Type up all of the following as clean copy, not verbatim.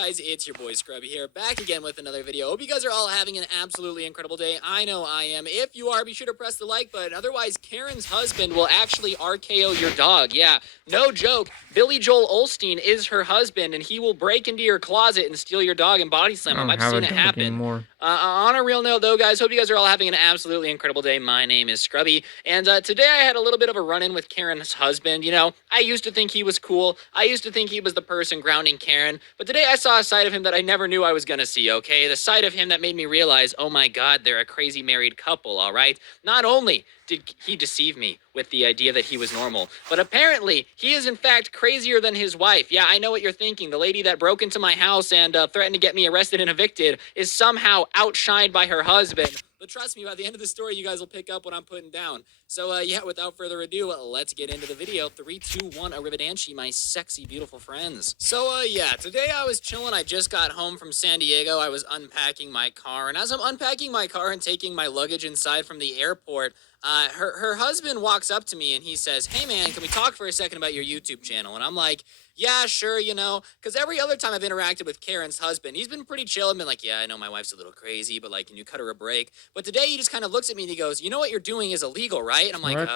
Guys, it's your boy Scrubby here, back again with another video. Hope you guys are all having an absolutely incredible day. I know I am. If you are, be sure to press the like button. Otherwise, Karen's husband will actually RKO your dog. Yeah, no joke. Billy Joel Olstein is her husband, and he will break into your closet and steal your dog and body slam him. I've seen it happen. On a real note, though, guys, hope you guys are all having an absolutely incredible day. My name is Scrubby, and today I had a little bit of a run-in with Karen's husband. You know, I used to think he was cool. I used to think he was the person grounding Karen, but today I saw a side of him that I never knew I was gonna see, okay? The side of him that made me realize, oh my god, they're a crazy married couple, all right? Not only did he deceive me with the idea that he was normal, but apparently he is in fact crazier than his wife. Yeah, I know what you're thinking. The lady that broke into my house and threatened to get me arrested and evicted is somehow outshined by her husband. But trust me, by the end of the story, you guys will pick up what I'm putting down. So, yeah, without further ado, let's get into the video. 3, 2, 1, arrivederci, my sexy, beautiful friends. So, yeah, today I was chilling. I just got home from San Diego. I was unpacking my car, and as I'm unpacking my car and taking my luggage inside from the airport, her husband walks up to me and he says, "Hey, man, can we talk for a second about your YouTube channel?" And I'm like, yeah, sure, you know, because every other time I've interacted with Karen's husband, he's been pretty chill and been like, yeah, I know my wife's a little crazy, but like, can you cut her a break? But today he just kind of looks at me and he goes, you know what you're doing is illegal, right? And I'm like,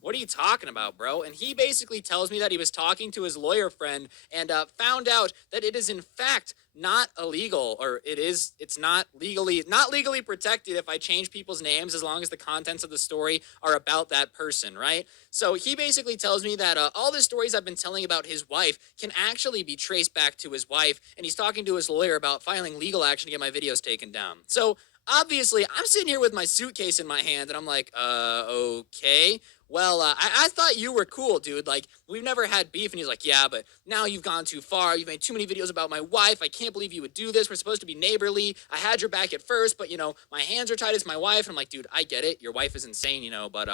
what are you talking about, bro? And he basically tells me that he was talking to his lawyer friend and found out that it is in fact not illegal, or it's not legally protected if I change people's names as long as the contents of the story are about that person, right? So he basically tells me that all the stories I've been telling about his wife can actually be traced back to his wife, and he's talking to his lawyer about filing legal action to get my videos taken down. So obviously, I'm sitting here with my suitcase in my hand, and I'm like, okay. Well, I thought you were cool, dude. Like, we've never had beef. And he's like, yeah, but now you've gone too far. You've made too many videos about my wife. I can't believe you would do this. We're supposed to be neighborly. I had your back at first, but, you know, my hands are tied as my wife. And I'm like, dude, I get it. Your wife is insane, you know, but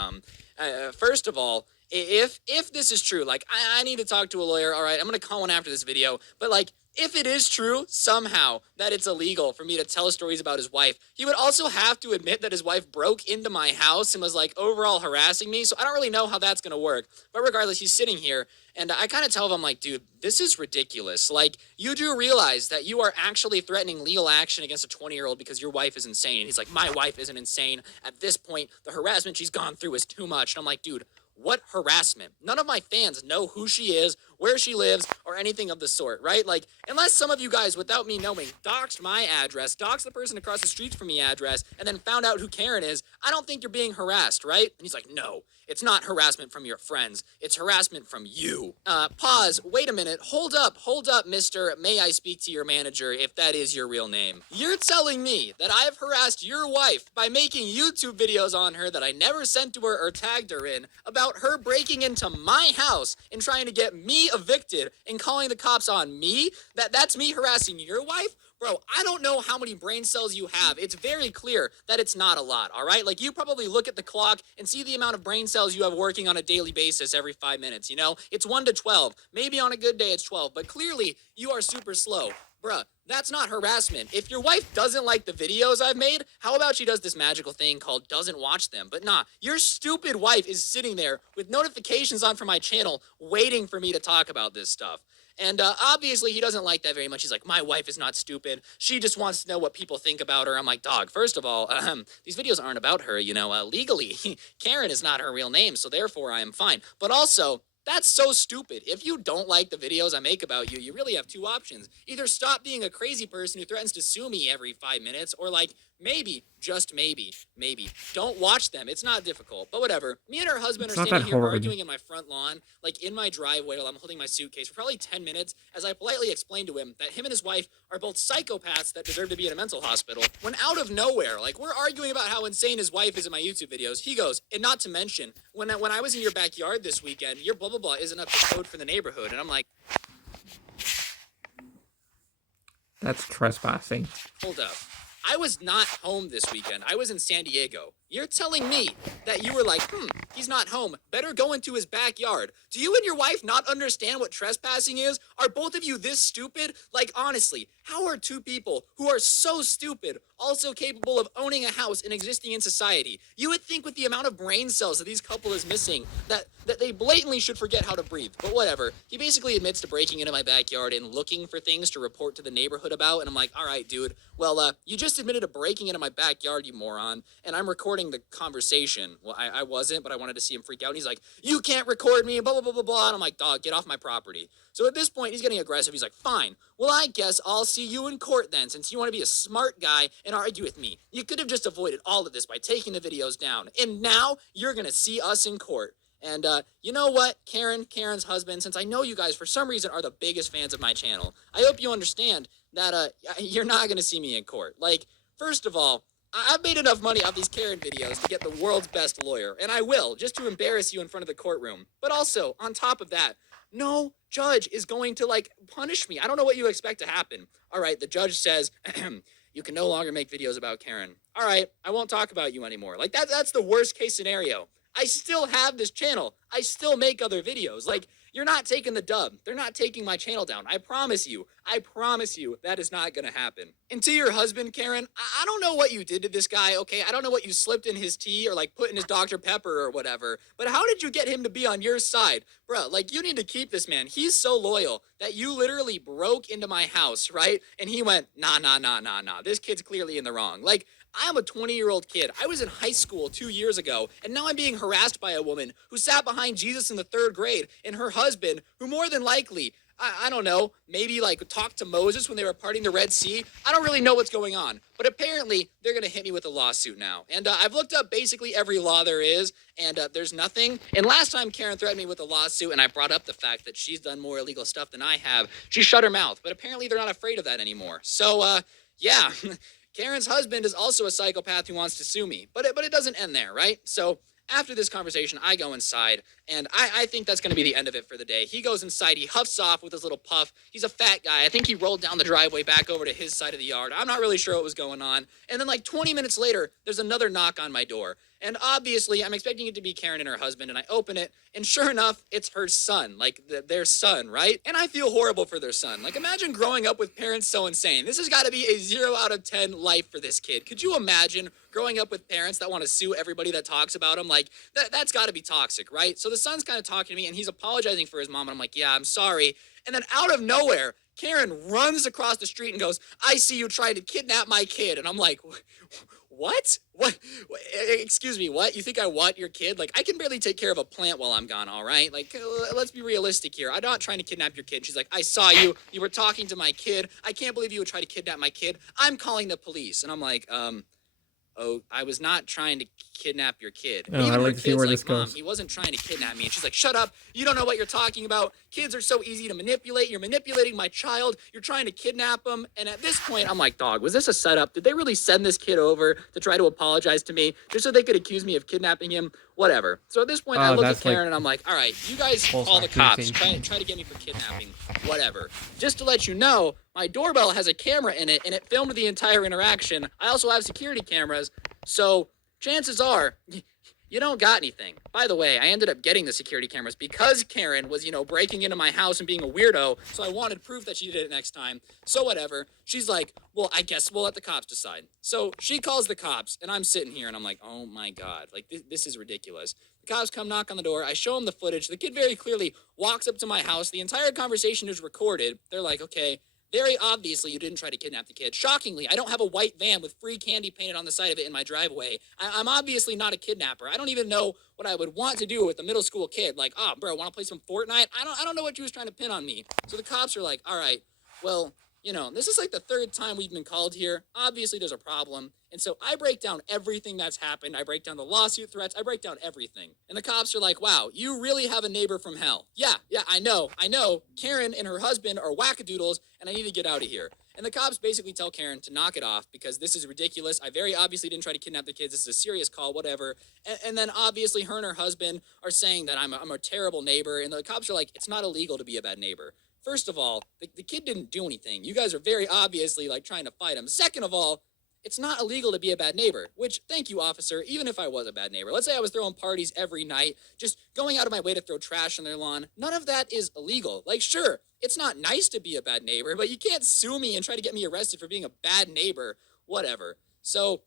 first of all, if this is true, like, I need to talk to a lawyer. All right, I'm going to call one after this video. But, like, if it is true somehow that it's illegal for me to tell stories about his wife, he would also have to admit that his wife broke into my house and was like overall harassing me. So I don't really know how that's going to work. But regardless, he's sitting here and I kind of tell him, like, dude, this is ridiculous. Like, you do realize that you are actually threatening legal action against a 20-year-old because your wife is insane. And he's like, my wife isn't insane. At this point, the harassment she's gone through is too much. And I'm like, dude, what harassment? None of my fans know who she is, where she lives, or anything of the sort, right? Like, unless some of you guys, without me knowing, doxed my address, doxed the person across the street from me address, and then found out who Karen is, I don't think you're being harassed, right? And he's like, no, it's not harassment from your friends. It's harassment from you. Pause. Wait a minute. Hold up, Mr. May I speak to your manager if that is your real name? You're telling me that I've harassed your wife by making YouTube videos on her that I never sent to her or tagged her in about her breaking into my house and trying to get me evicted and calling the cops on me? That's me harassing your wife? Bro, I don't know how many brain cells you have. It's very clear that it's not a lot, all right? Like, you probably look at the clock and see the amount of brain cells you have working on a daily basis every 5 minutes, you know? It's 1 to 12. Maybe on a good day it's 12, but clearly you are super slow. Bruh, that's not harassment. If your wife doesn't like the videos I've made, how about she does this magical thing called doesn't watch them? But nah, your stupid wife is sitting there with notifications on for my channel waiting for me to talk about this stuff. And obviously, he doesn't like that very much. He's like, my wife is not stupid. She just wants to know what people think about her. I'm like, dog, first of all, these videos aren't about her, you know. Legally, Karen is not her real name, so therefore I am fine. But also, that's so stupid. If you don't like the videos I make about you, you really have two options. Either stop being a crazy person who threatens to sue me every 5 minutes, or like, maybe, just maybe, don't watch them. It's not difficult, but whatever. Me and her husband are standing here arguing in my front lawn, like in my driveway while I'm holding my suitcase for probably 10 minutes as I politely explain to him that him and his wife are both psychopaths that deserve to be in a mental hospital. When out of nowhere, like, we're arguing about how insane his wife is in my YouTube videos, he goes, and not to mention, when I was in your backyard this weekend, your blah blah blah isn't up to code for the neighborhood. And I'm like, that's trespassing. Hold up. I was not home this weekend. I was in San Diego. You're telling me that you were like, he's not home. better go into his backyard. Do you and your wife not understand what trespassing is? Are both of you this stupid? Like, honestly, how are two people who are so stupid also capable of owning a house and existing in society? You would think with the amount of brain cells that these couple is missing that they blatantly should forget how to breathe, but whatever. He basically admits to breaking into my backyard and looking for things to report to the neighborhood about, and I'm like, all right, dude, well, you just admitted to breaking into my backyard, you moron, and I'm recording the conversation. Well, I wasn't, but I wanted to see him freak out, and he's like, you can't record me, and blah, blah, blah, blah, blah, and I'm like, dog, get off my property. So at this point, he's getting aggressive. He's like, fine, well, I guess I'll see you in court then, since you want to be a smart guy and argue with me. You could have just avoided all of this by taking the videos down, and now you're gonna see us in court. And you know what, Karen's husband, since I know you guys for some reason are the biggest fans of my channel, I hope you understand that you're not going to see me in court. Like, first of all, I've made enough money off these Karen videos to get the world's best lawyer, and I will, just to embarrass you in front of the courtroom. But also, on top of that, no judge is going to, like, punish me. I don't know what you expect to happen. All right, the judge says, you can no longer make videos about Karen. All right, I won't talk about you anymore. Like, that's the worst case scenario. I still have this channel. I still make other videos. Like, you're not taking the dub. They're not taking my channel down. I promise you that is not gonna happen. And to your husband, Karen, I don't know what you did to this guy, okay? I don't know what you slipped in his tea or like put in his Dr. Pepper or whatever, but how did you get him to be on your side? Bro, like, you need to keep this man. He's so loyal that you literally broke into my house, right? And he went, nah. This kid's clearly in the wrong. Like, I'm a 20-year-old kid. I was in high school 2 years ago, and now I'm being harassed by a woman who sat behind Jesus in the 3rd grade, and her husband, who more than likely, I don't know, maybe like talked to Moses when they were parting the Red Sea. I don't really know what's going on, but apparently they're going to hit me with a lawsuit now. And I've looked up basically every law there is, and there's nothing. And last time Karen threatened me with a lawsuit, and I brought up the fact that she's done more illegal stuff than I have, she shut her mouth. But apparently they're not afraid of that anymore. So, yeah. Karen's husband is also a psychopath who wants to sue me, but it doesn't end there, right? So after this conversation, I go inside, and I think that's going to be the end of it for the day. He goes inside, he huffs off with his little puff. He's a fat guy. I think he rolled down the driveway back over to his side of the yard. I'm not really sure what was going on. And then like 20 minutes later, there's another knock on my door. And obviously, I'm expecting it to be Karen and her husband, and I open it, and sure enough, it's her son, like their son, right? And I feel horrible for their son. Like, imagine growing up with parents so insane. This has got to be a 0 out of 10 life for this kid. Could you imagine growing up with parents that want to sue everybody that talks about him? Like, that's got to be toxic, right? So the son's kind of talking to me, and he's apologizing for his mom, and I'm like, yeah, I'm sorry. And then out of nowhere, Karen runs across the street and goes, I see you trying to kidnap my kid. And I'm like, what? What? Excuse me, what? You think I want your kid? Like, I can barely take care of a plant while I'm gone, all right? Like, let's be realistic here. I'm not trying to kidnap your kid. She's like, I saw you. You were talking to my kid. I can't believe you would try to kidnap my kid. I'm calling the police. And I'm like, oh, I was not trying to kidnap your kid. Oh, Even I'd her like to see kid's where like, this goes. Mom, he wasn't trying to kidnap me. And she's like, shut up. You don't know what you're talking about. Kids are so easy to manipulate. You're manipulating my child. You're trying to kidnap him. And at this point, I'm like, dog, was this a setup? Did they really send this kid over to try to apologize to me just so they could accuse me of kidnapping him? Whatever. So at this point, I look at Karen and I'm like, all right, you guys call the cops. Try to get me for kidnapping. Whatever. Just to let you know, my doorbell has a camera in it, and it filmed the entire interaction. I also have security cameras, so chances are you don't got anything. By the way, I ended up getting the security cameras because Karen was, breaking into my house and being a weirdo, so I wanted proof that she did it next time. So whatever. She's like, well, I guess we'll let the cops decide. So she calls the cops, and I'm sitting here, and I'm like, oh my God, like, this is ridiculous. The cops come knock on the door. I show them the footage. The kid very clearly walks up to my house. The entire conversation is recorded. They're like, okay, very obviously you didn't try to kidnap the kid. Shockingly, I don't have a white van with free candy painted on the side of it in my driveway. I'm obviously not a kidnapper. I don't even know what I would want to do with a middle school kid. Like, oh, bro, want to play some Fortnite? I don't know what you was trying to pin on me. So the cops are like, all right, well, this is like the 3rd time we've been called here. Obviously, there's a problem. And so I break down everything that's happened. I break down the lawsuit threats. I break down everything. And the cops are like, wow, you really have a neighbor from hell. Yeah, I know. Karen and her husband are wackadoodles, and I need to get out of here. And the cops basically tell Karen to knock it off because this is ridiculous. I very obviously didn't try to kidnap the kids. This is a serious call, whatever. And then obviously her and her husband are saying that I'm a terrible neighbor. And the cops are like, it's not illegal to be a bad neighbor. First of all, the kid didn't do anything. You guys are very obviously like trying to fight him. Second of all, it's not illegal to be a bad neighbor, which, thank you, officer, even if I was a bad neighbor. Let's say I was throwing parties every night, just going out of my way to throw trash on their lawn. None of that is illegal. Like, sure, it's not nice to be a bad neighbor, but you can't sue me and try to get me arrested for being a bad neighbor. Whatever. So,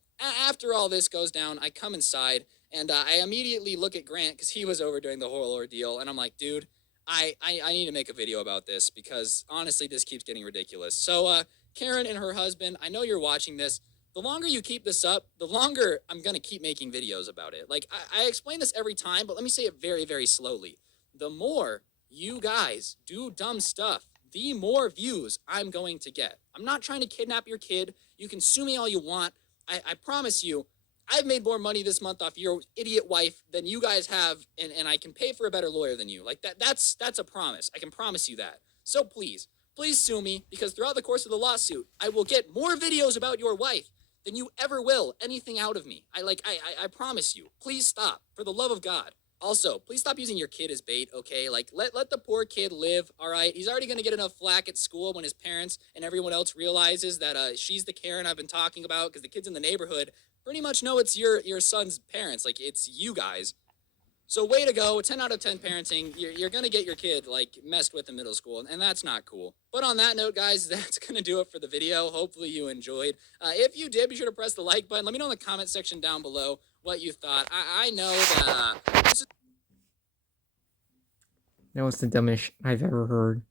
after all this goes down, I come inside, and I immediately look at Grant, because he was overdoing the whole ordeal, and I'm like, dude, I need to make a video about this, because honestly, this keeps getting ridiculous. So, Karen and her husband, I know you're watching this. The longer you keep this up, the longer I'm going to keep making videos about it. Like, I explain this every time, but let me say it very, very slowly. The more you guys do dumb stuff, the more views I'm going to get. I'm not trying to kidnap your kid. You can sue me all you want. I promise you, I've made more money this month off your idiot wife than you guys have, and I can pay for a better lawyer than you. Like, that's a promise. I can promise you that. So please sue me, because throughout the course of the lawsuit, I will get more videos about your wife than you ever will anything out of me. I promise you. Please stop, for the love of God. Also, please stop using your kid as bait, okay? Like, let the poor kid live, all right? He's already going to get enough flack at school when his parents and everyone else realizes that she's the Karen I've been talking about, because the kids in the neighborhood pretty much know it's your son's parents. Like, it's you guys. So way to go, 10 out of 10 parenting. You're going to get your kid, like, messed with in middle school, and that's not cool. But on that note, guys, that's going to do it for the video. Hopefully you enjoyed. If you did, be sure to press the like button. Let me know in the comment section down below what you thought. I know that That was the dumbest I've ever heard.